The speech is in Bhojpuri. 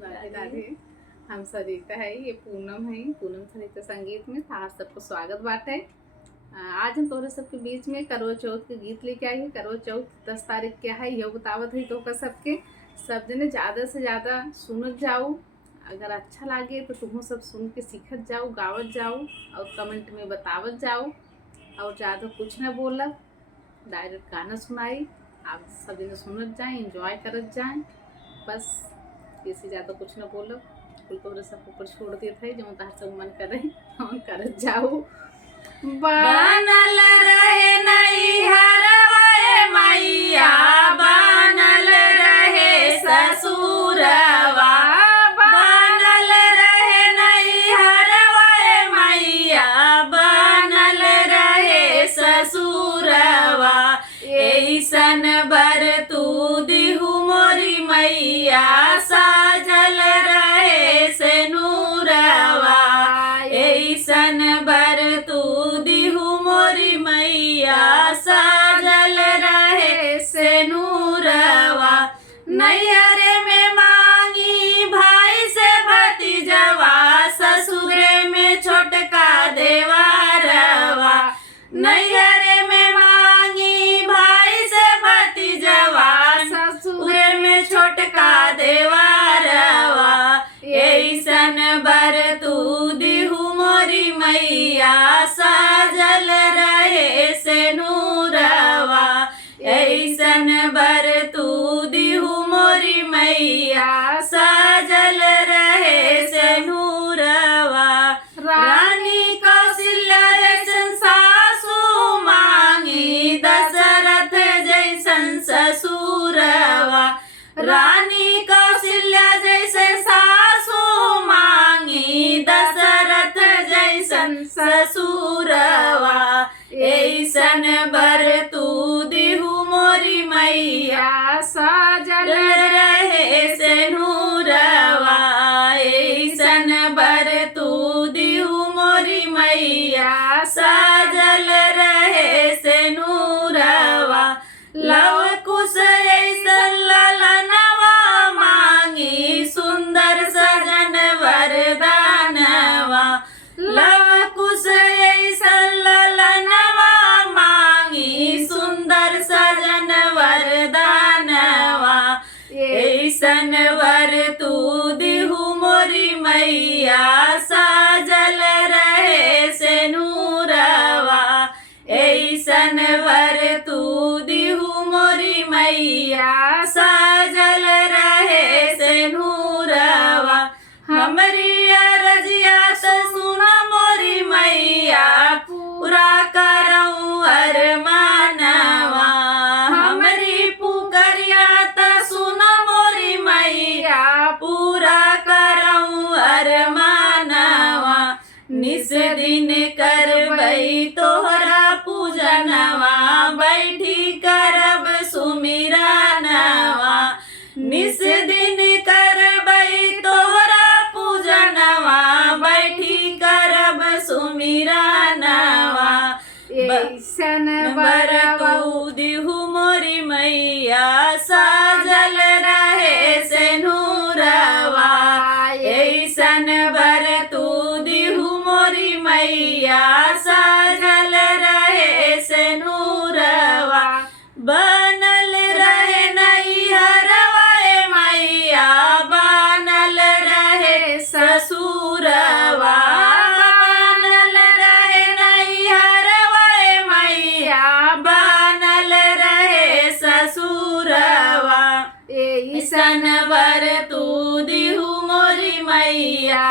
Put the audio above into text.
राधे राधे। हम सरिता है, ये पूनम है। पूनम सरिता संगीत में था सबको स्वागत बाटे। आज हम तोरे सबके बीच में करवा चौथ के गीत लेके आई है। करवा चौथ 10 तारीख क्या है ये बतावत है तो सबके सब जने ज़्यादा से ज़्यादा सुनत जाओ। अगर अच्छा लगे तो तुम सब सुन के सीखत जाओ, गावत जाओ और कमेंट में बतावत जाओ। और ज़्यादा कुछ ना बोलब, डायरेक्ट गाना सुनाई, आप सब जने सुनत जाए, इंजॉय करत जाए। बस इससे ज़्यादा कुछ ना बोलब, कुल तो सब ऊपर छोड़ दिए थे जो तार सब मन करे हम करत जाओ। बनल रहे नैहरवा मैया, बनल रहे ससुरवा, बनल रहे नैहरवा मैया, बनल रहे ससुरवा। ऐसन बर तू दिहु मोरी मैया, साजल रहे से नूरवा। ऐसन बर तू दिहु मोरी मैया, साजल रहे से नूरवा। नैहरे में मांगी भाई से भतीजवा, ससुरे में छोटका देवरवा। नैहरे में मांगी भाई से भतीजवा, ससुरे में छोटका देवरवा। ऐसन बर तू दिहु मोरी मैया, साजल रहे से नूरवा। ऐसन बर तू दिहु मोरी मैया, साजल रहे से नूरवा। रानी कौशल्या जैसन सासू मांगी, दशरथ जैसन ससुरवा। रानी कौशल्या जैसे सासू मांगी, दशरथ जैसन ससुरवा। ऐसन बर तू दिहु मोरी मैया, साजल रहे से नूरवा। ऐसन बर तू दिहु मोरी मैया, साजल रहे से नूरवा। लव कुश ऐसन ललनवा मांगी, सुंदर सजन वरदानवा। लव कुश ऐसन ललनवा मांगी, सुंदर सजन वरदानवा। ऐसन वर तू दिहु मोरी मैया, साजल रहे से नूरवा। ऐसन वर तू दिहु मोरी मैया, साजल रहे से नूरवा। हमरी अरजिया तो सुन मोरी मैया, पूरा करऊं अरमानवा। हमरी पुकरिया तो सुन मोरी मैया, पूरा करऊं अरमानवा। निस दिन करबई तोहरा पूजनवा, बैठी करब सुमिरनवा। निस दिन करबई तोहरा पूजनवा, बैठी करब सुमिरनवा। ऐसन बर तू दिहु मोरी मैया, साजल रहे से नूरवा। ऐसन बर तू दिहु मोरी मैया, साजल रहे से नूरवा। बनल रहे नैहरवा मैया, बनल रहे ससुरवा। बनल रहे नैहरवा मैया, बनल रहे ससुरवा। ऐसन बर तू दिहु मोरी मैया,